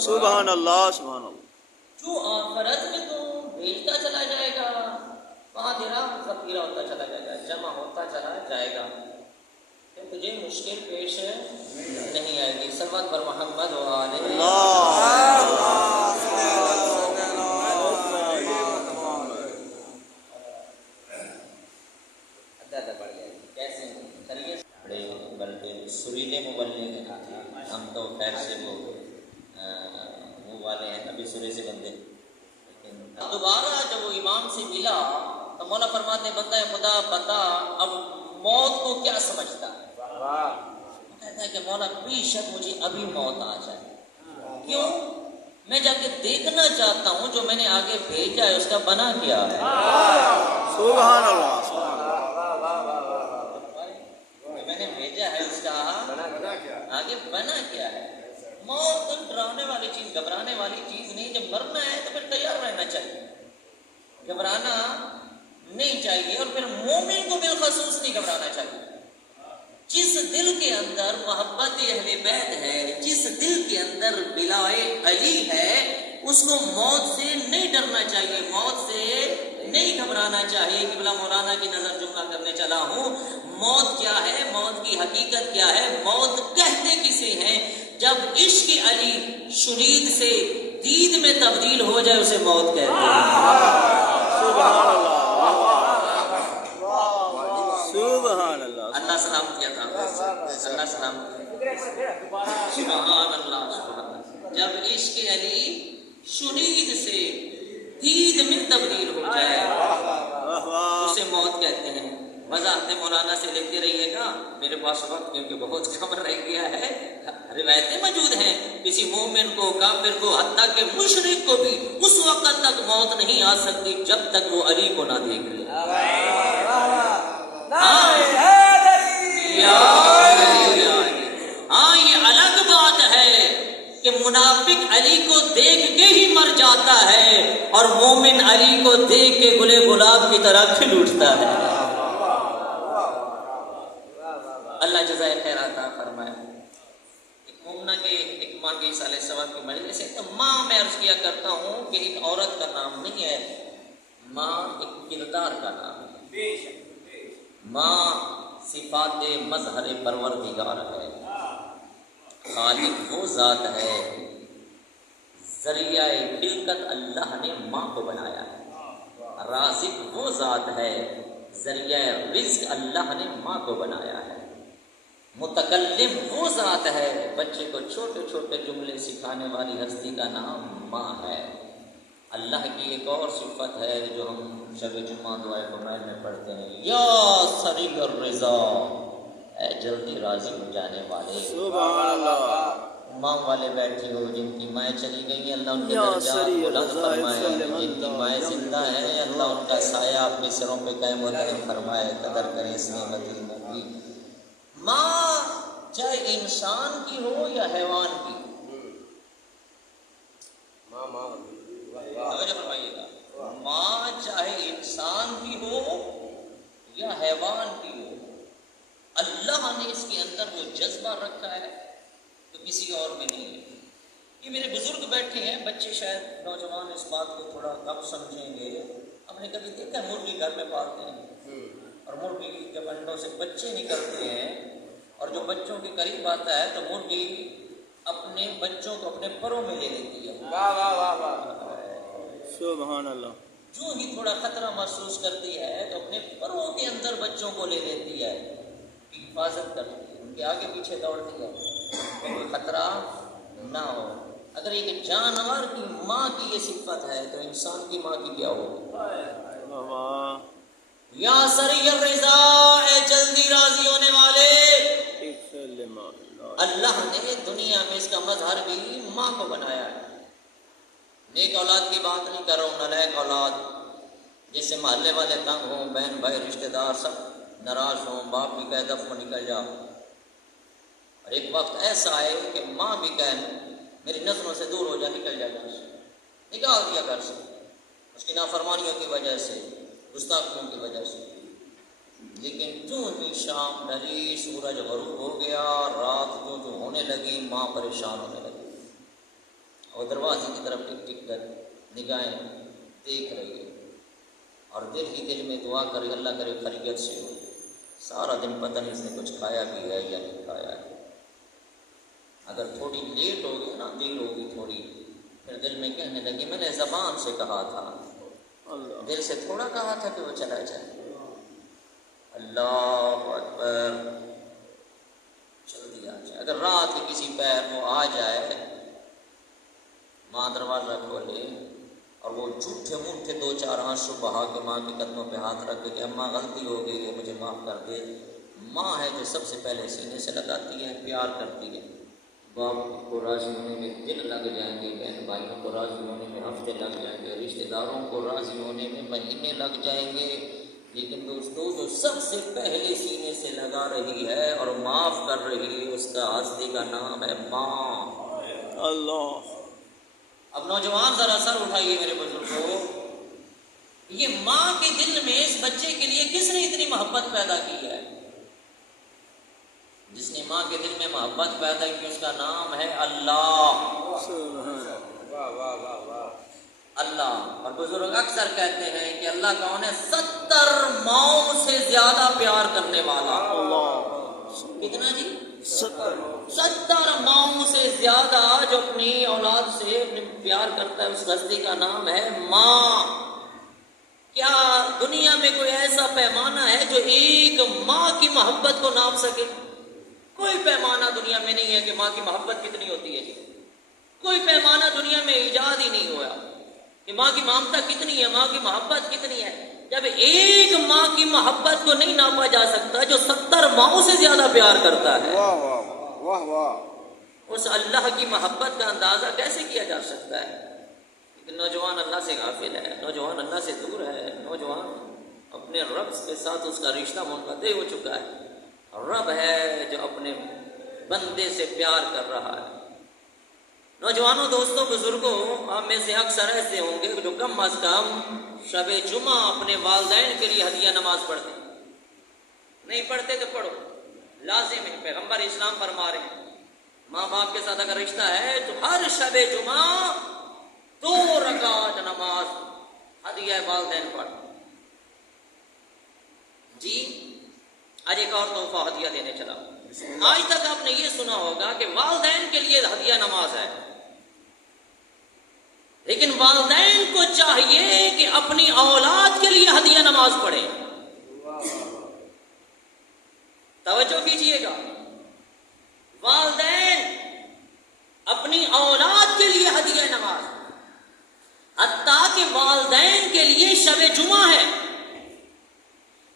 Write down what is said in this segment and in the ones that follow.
سبحان اللہ سبحان اللہ. جو آخرت میں تو بھیجتا چلا جائے گا، وہاں تیرا ذخیرہ ہوتا چلا جائے گا، جمع ہوتا چلا جائے گا، کہ تجھے مشکل پیش نہیں آئے گی. صلوات پر محمد و آلہ سریلے مبلغ ہیں. ہم تو خیر سے وہ والے ہیں، ابھی سرے سے بندے. لیکن دوبارہ جب وہ امام سے ملا تو مولا فرماتے ہیں بندہ خدا بتا اب موت کو کیا سمجھتا ہے؟ کہتا ہے کہ مولا بے شک مجھے ابھی موت آ جائے. کیوں؟ میں جا کے دیکھنا چاہتا ہوں جو میں نے آگے بھیجا ہے اس کا بنا کیا ہے. سبحان اللہ. میں نے بھیجا ہے اس کا آگے بنا کیا ہے. موت ڈرانے والی چیز، گھبرانے والی چیز نہیں. جب مرنا ہے تو پھر تیار رہنا چاہیے، گھبرانا نہیں چاہیے. اور پھر مومن کو بالخصوص نہیں گھبرانا چاہیے. جس دل کے اندر محبت اہل بیت ہے، جس دل کے اندر بلائے علی ہے، اس کو موت سے نہیں ڈرنا چاہیے، موت سے نہیں گھبرانا چاہیے. کہ بلا مولانا کی نظر جملہ کرنے چلا ہوں. موت کیا ہے؟ موت کی حقیقت کیا ہے؟ موت کہتے کسے ہیں؟ جب عشق علی شنید سے دید میں تبدیل ہو جائے اسے موت کہتے ہیں. سبحان اللہ سبحان اللہ. اللہ سلامت کیا تھا، اللہ سلامت. سبحان اللہ سبحان اللہ. جب عشق علی شنید سے دید میں تبدیل ہو جائے اسے موت کہتے ہیں. وضاحت مولانا سے لکھتے رہیے گا. میرے پاس وقت کیونکہ بہت کم رہ گیا ہے. روایتیں موجود ہیں کسی مومن کو، کافر کو، حتیٰ کہ مشرک کو بھی اس وقت تک موت نہیں آ سکتی جب تک وہ علی کو نہ دیکھ لے. ہاں یہ الگ بات ہے کہ منافق علی کو دیکھ کے ہی مر جاتا ہے اور مومن علی کو دیکھ کے گلے گلاب کی طرح کھل اٹھتا ہے. اللہ جزائے خیر عطا فرمائے. ایک مومنہ کے ایک ماں کے سال ثواب کی مجلس ہے. تو ماں میں عرض کیا کرتا ہوں کہ ایک عورت کا نام نہیں ہے، ماں ایک کردار کا نام ہے. ماں صفات مظہر پروردگار ہے. خالق وہ ذات ہے، ذریعہ خلقت اللہ نے ماں کو بنایا ہے. رازق وہ ذات ہے، ذریعہ رزق اللہ نے ماں کو بنایا ہے. متکلم وہ ذات ہے، بچے کو چھوٹے چھوٹے جملے سکھانے والی ہستی کا نام ماں ہے. اللہ کی ایک اور صفت ہے جو ہم شب جمعہ دعائے فضائل میں پڑھتے ہیں، یا سریع الرضا، اے جلدی راضی ہو جانے والے. سبحان اللہ. ماں والے بیٹھے ہو جن کی مائیں چلی گئی ہیں، اللہ ان کے درجات بلند فرمائے. جن کی مائیں زندہ ہیں اللہ ان کا سایہ اپنے سروں پہ قائم و دائم فرمائے. قدر کریں اس نعمت کی. ماں چاہے انسان کی ہو یا حیوان کی، توجہ فرمائیے گا، ماں چاہے انسان کی ہو یا حیوان کی ہو، اللہ نے اس کے اندر وہ جذبہ رکھا ہے تو کسی اور میں نہیں ہے. یہ میرے بزرگ بیٹھے ہیں، بچے شاید نوجوان اس بات کو تھوڑا کم سمجھیں گے. ہم نے کبھی دیکھا مرغی گھر میں پالتے ہیں اور مرغی جب انڈوں سے بچے نکلتے ہیں اور جو بچوں کے قریب آتا ہے تو مرغی اپنے بچوں کو اپنے پروں میں لے لیتی ہے. سبحان اللہ. جو ہی تھوڑا خطرہ محسوس کرتی ہے تو اپنے پروں کے اندر بچوں کو لے لیتی ہے، حفاظت کرتی ہے، ان کے آگے پیچھے دوڑتی ہے کوئی خطرہ نہ ہو. اگر ایک جانور کی ماں کی یہ صفت ہے تو انسان کی ماں کی کیا ہوگی؟ یا سری الرضا، اے جلدی راضی ہونے والے. اللہ نے دنیا میں اس کا مظہر بھی ماں کو بنایا ہے. نیک اولاد کی بات نہیں کر رہا ہوں، نالائق اولاد جس سے محلے والے تنگ ہوں، بہن بھائی رشتہ دار سب ناراض ہوں، باپ بھی کہے دف میں نکل جا. اور ایک وقت ایسا آئے کہ ماں بھی کہے میری نظروں سے دور ہو جا، نکل جا گھر سے، نکال دیا گھر سے اس کی نافرمانیوں کی وجہ سے، گستاخیوں کی وجہ سے. لیکن جو ہی شام ڈلی، سورج غروب ہو گیا، رات جو ہونے لگی، ماں پریشان ہونے لگی. اور دروازے کی طرف ٹک ٹک کر نگاہیں دیکھ رہی ہے اور دل ہی دل میں دعا کرے اللہ کرے خیریت سے ہو. سارا دن پتہ نہیں اس نے کچھ کھایا بھی ہے یا نہیں کھایا ہے. اگر تھوڑی لیٹ ہوگی نا، دیر ہوگی تھوڑی، پھر دل میں کہنے لگی میں نے زبان سے کہا تھا، اللہ دل سے تھوڑا کہا تھا کہ وہ چلا جائے. اللہ اکبر. جلدی آ جائے. اگر رات کے کسی پیر وہ آ جائے، ماں دروازہ کھولے اور وہ جھوٹے موٹے دو چار آنسو بہا کے ماں کے قدموں پہ ہاتھ رکھ کے کہ اماں غلطی ہو گئی ہے مجھے معاف کر دے. ماں ہے جو سب سے پہلے سینے سے لگاتی ہے، پیار کرتی ہے. باپ کو راضی ہونے میں دن لگ جائیں گے، بہن بھائیوں کو راضی ہونے میں ہفتے لگ جائیں گے، رشتہ داروں کو راضی ہونے میں مہینے لگ جائیں گے، لیکن دوستو جو سب سے پہلے سینے سے لگا رہی ہے اور معاف کر رہی ہے اس کا ہستی کا نام ہے ماں. اللہ. اب نوجوان ذرا سر اٹھائیے میرے بزرگوں، یہ ماں کے دل میں اس بچے کے لیے کس نے اتنی محبت پیدا کی ہے؟ جس نے ماں کے دل میں محبت پیدا کی اس کا نام ہے اللہ. اللہ. اور بزرگ اکثر کہتے ہیں کہ اللہ کون ہے؟ 70 ماؤں سے زیادہ پیار کرنے والا. کتنا جی؟ 70 ماؤں سے زیادہ جو اپنی اولاد سے پیار کرتا ہے اس ہستی کا نام ہے ماں. کیا دنیا میں کوئی ایسا پیمانہ ہے جو ایک ماں کی محبت کو ناپ سکے؟ کوئی پیمانہ دنیا میں نہیں ہے کہ ماں کی محبت کتنی ہوتی ہے. کوئی پیمانہ دنیا میں ایجاد ہی نہیں ہوا کہ ماں کی ممتا کتنی ہے، ماں کی محبت کتنی ہے. جب ایک ماں کی محبت کو نہیں ناپا جا سکتا جو 70 ماؤں سے زیادہ پیار کرتا ہے، واہ واہ. اس اللہ کی محبت کا اندازہ کیسے کیا جا سکتا ہے؟ لیکن نوجوان اللہ سے غافل ہے، نوجوان اللہ سے دور ہے، نوجوان اپنے رب کے ساتھ اس کا رشتہ منقطع ہو چکا ہے. رب ہے جو اپنے بندے سے پیار کر رہا ہے. نوجوانوں، دوستوں، بزرگوں، آپ میں سے اکثر ایسے ہوں گے جو کم از کم شب جمعہ اپنے والدین کے لیے ہدیہ نماز پڑھتے. نہیں پڑھتے تو پڑھو، لازم ہے. پیغمبر اسلام فرما رہے ہیں ماں باپ کے ساتھ اگر رشتہ ہے تو ہر شب جمعہ 2 رکعت نماز ہدیہ والدین پڑھ. جی آج ایک اور تحفہ ہدیہ دینے چلا. آج تک آپ نے یہ سنا ہوگا کہ والدین کے لیے ہدیہ نماز ہے، لیکن والدین کو چاہیے کہ اپنی اولاد کے لیے ہدیہ نماز پڑھے. توجہ کیجئے گا، والدین اپنی اولاد کے لیے ہدیہ نماز، حتیٰ کہ والدین کے لیے شب جمعہ ہے،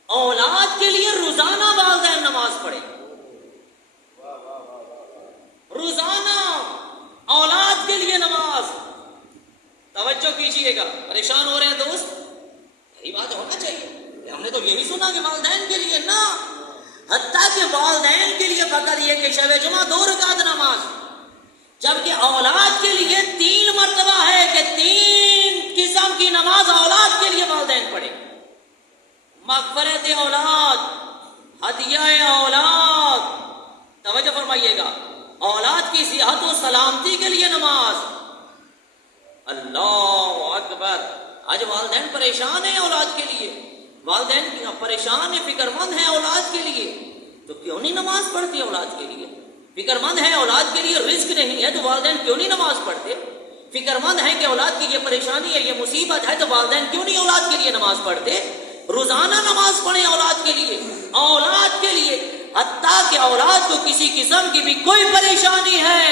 اولاد کے لیے روزانہ والدین نماز پڑھے. روزانہ اولاد کے لیے نماز. توجہ کیجئے گا، پریشان ہو رہے ہیں دوست؟ یہی بات ہونا چاہیے. ہم نے تو یہ بھی سنا کہ والدین کے لیے نہ، حتیٰ کہ والدین کے لیے فقط یہ کہ شب جمعہ 2 رکعت نماز، جبکہ اولاد کے لیے 3 مرتبہ ہے کہ 3 قسم کی نماز اولاد کے لیے والدین پڑھے. مغفرت اولاد، ہدیہ اولاد. توجہ فرمائیے گا، اولاد کی صحت و سلامتی کے لیے نماز. اللہ اکبر. آج والدین پریشان ہیں اولاد کے لیے، والدین پریشان ہیں، فکر مند ہیں اولاد کے لیے، تو کیوں نہیں نماز پڑھتی اولاد کے لیے؟ فکر مند ہے اولاد کے لیے رزق نہیں ہے تو والدین کیوں نہیں نماز پڑھتے؟ فکر مند ہے کہ اولاد کی یہ پریشانی ہے، یہ مصیبت ہے تو والدین کیوں نہیں اولاد کے لیے نماز پڑھتے؟ روزانہ نماز پڑھیں اولاد کے لیے، اولاد کے لیے. حتیٰ کہ اولاد کو کسی قسم کی بھی کوئی پریشانی ہے،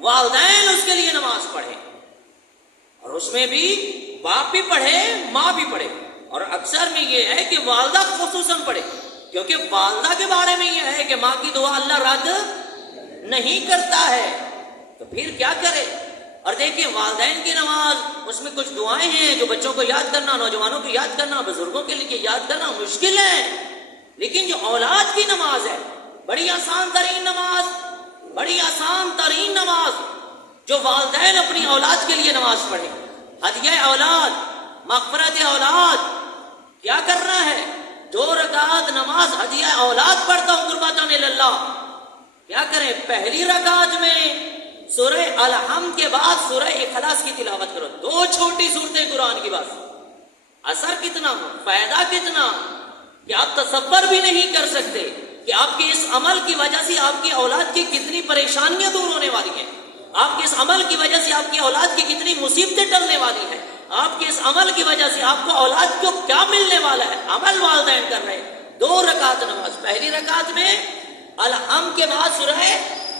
والدین اس کے لیے نماز پڑھیں. اور اس میں بھی باپ بھی پڑھے، ماں بھی پڑھے، اور اکثر میں یہ ہے کہ والدہ خصوصاً پڑھے، کیونکہ والدہ کے بارے میں یہ ہے کہ ماں کی دعا اللہ رد نہیں کرتا ہے. تو پھر کیا کرے؟ اور دیکھیں والدین کی نماز، اس میں کچھ دعائیں ہیں جو بچوں کو یاد کرنا، نوجوانوں کو یاد کرنا، بزرگوں کے لیے یاد کرنا مشکل ہے. لیکن جو اولاد کی نماز ہے، بڑی آسان ترین نماز، بڑی آسان ترین نماز جو والدین اپنی اولاد کے لیے نماز پڑھیں. ہدیہ اولاد، مغفرت اولاد. کیا کرنا ہے؟ 2 رکعت نماز ہدیہ اولاد پڑھتا ہوں قرباتاً اللہ. کیا کریں؟ پہلی رکعت میں سورہ الحمد کے بعد سورہ اخلاص کی تلاوت کرو. 2 چھوٹی صورتیں قرآن کی. بات اثر کتنا، فائدہ کتنا کہ آپ تصور بھی نہیں کر سکتے کہ آپ کے اس عمل کی وجہ سے آپ کی اولاد کی کتنی پریشانیاں دور ہونے والی ہیں. آپ کے اس عمل کی وجہ سے آپ کی اولاد کی کتنی مصیبتیں ٹلنے والی ہیں. آپ کے اس عمل کی وجہ سے آپ کو اولاد کو کیا ملنے والا ہے. عمل والدین کر رہے ہیں. 2 رکعت نماز، پہلی رکعت میں الحمد کے بعد سورہ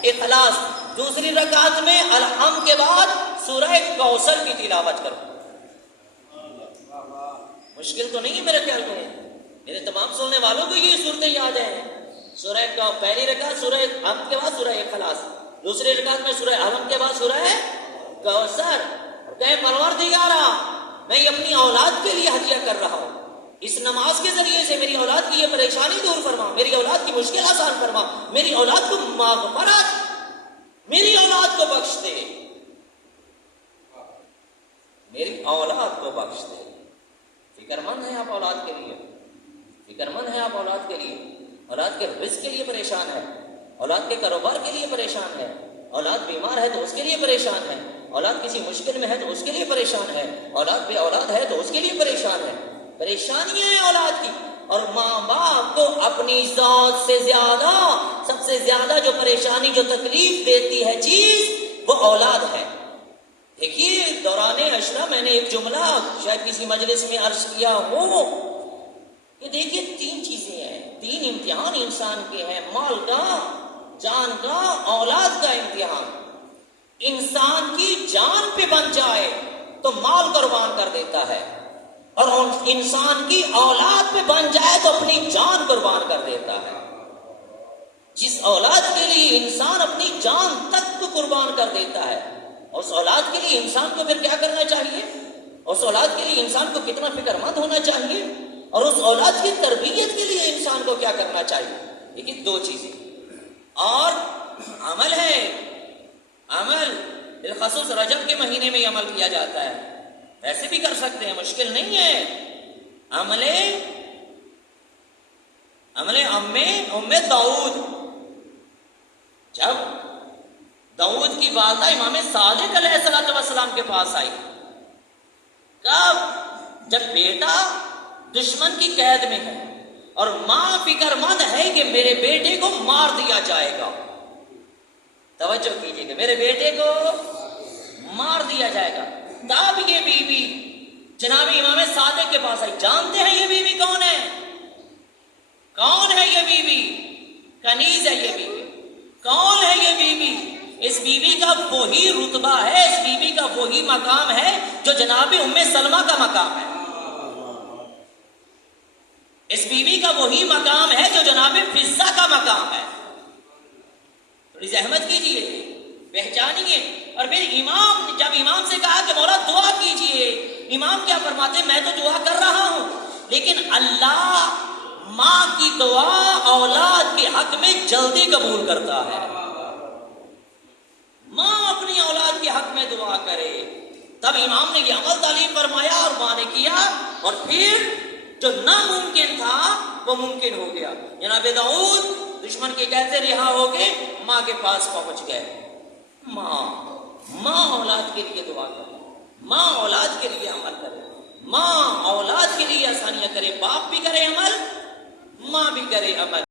اخلاص، دوسری رکعت میں الحمد کے بعد سورہ کوثر کی تلاوت کرو. مشکل تو نہیں ہے میرے خیال میں. میرے تمام سننے والوں کو یہ صورتیں یاد ہیں. سورہ کا پہلی رکعت سورہ الحمد کے بعد سورہ اخلاص، دوسری رکعت میں سورہ الحمد کے بعد سورہ کوثر. کہ پروردگارا میں یہ اپنی اولاد کے لیے ہدیہ کر رہا ہوں. اس نماز کے ذریعے سے میری اولاد کی یہ پریشانی دور فرما، میری اولاد کی مشکل آسان فرما، میری اولاد کو مغفرت، میری اولاد کو بخش دے، میری اولاد کو بخش دے. فکر مند ہے آپ اولاد کے لیے، فکر مند ہے آپ اولاد کے لیے. اولاد کے رزق کے لیے پریشان ہے، اولاد کے کاروبار کے لیے پریشان ہے، اولاد بیمار ہے تو اس کے لیے پریشان ہے، اولاد کسی مشکل میں ہے تو اس کے لیے پریشان ہے، اولاد بے اولاد ہے تو اس کے لیے پریشان ہے. پریشانیاں ہیں اولاد کی. اور ماں باپ کو اپنی ذات سے زیادہ، سب سے زیادہ جو پریشانی جو تکلیف دیتی ہے چیز وہ اولاد ہے. دیکھیے دوران اشرا میں نے ایک جملہ شاید کسی مجلس میں عرض کیا ہو کہ دیکھیے 3 چیزیں ہیں، 3 امتحان انسان کے ہیں: مال کا، جان کا، اولاد کا امتحان. انسان کی جان پہ بن جائے تو مال قربان کر دیتا ہے، اور انسان کی اولاد پہ بن جائے تو اپنی جان قربان کر دیتا ہے. جس اولاد کے لیے انسان اپنی جان تک کو قربان کر دیتا ہے، اس اولاد کے لیے انسان کو پھر کیا کرنا چاہیے؟ اس اولاد کے لیے انسان کو کتنا فکر مند ہونا چاہیے، اور اس اولاد کی تربیت کے لیے انسان کو کیا کرنا چاہیے. لیکن 2 چیزیں اور عمل ہے. عمل بالخصوص رجب کے مہینے میں عمل کیا جاتا ہے. ویسے بھی کر سکتے ہیں، مشکل نہیں ہے. عمل ام داؤد، جب داؤد کی والدہ امام صادق علیہ السلام کے پاس آئی، کب؟ جب بیٹا دشمن کی قید میں ہے اور ماں فکر مند ہے کہ میرے بیٹے کو مار دیا جائے گا. توجہ کیجیے گا، میرے بیٹے کو مار دیا جائے گا. تب یہ بیوی جناب امام صادق کے پاس آئی. جانتے ہیں یہ بیوی کون ہے؟ کون ہے یہ بیوی؟ کنیز ہے یہ بیوی. کون ہے یہ بیوی؟ اس بیوی کا وہی رتبہ ہے، اس بیوی کا وہی مقام ہے جو جناب ام سلمہ کا مقام ہے. اس بیوی کا وہی مقام ہے جو جناب فضہ کا مقام ہے. تھوڑی زحمت کیجیے، پہچانیے. اور پھر جب امام سے کہا کہ مولا دعا کیجیے، امام کیا فرماتے؟ میں تو دعا کر رہا ہوں، لیکن اللہ ماں کی دعا اولاد کے حق میں جلدی قبول کرتا ہے. ماں اپنی اولاد کے حق میں دعا کرے. تب امام نے یہ عمل تعلیم فرمایا اور ماں نے کیا، اور پھر جو ناممکن تھا وہ ممکن ہو گیا. جناب داؤد دشمن کی قید سے رہا ہو کے ماں کے پاس پہنچ گئے. ماں اولاد کے لیے دعا کرے، ماں اولاد کے لیے عمل کرے، ماں اولاد کے لیے آسانیاں کرے. باپ بھی کرے عمل، ماں بھی کرے عمل.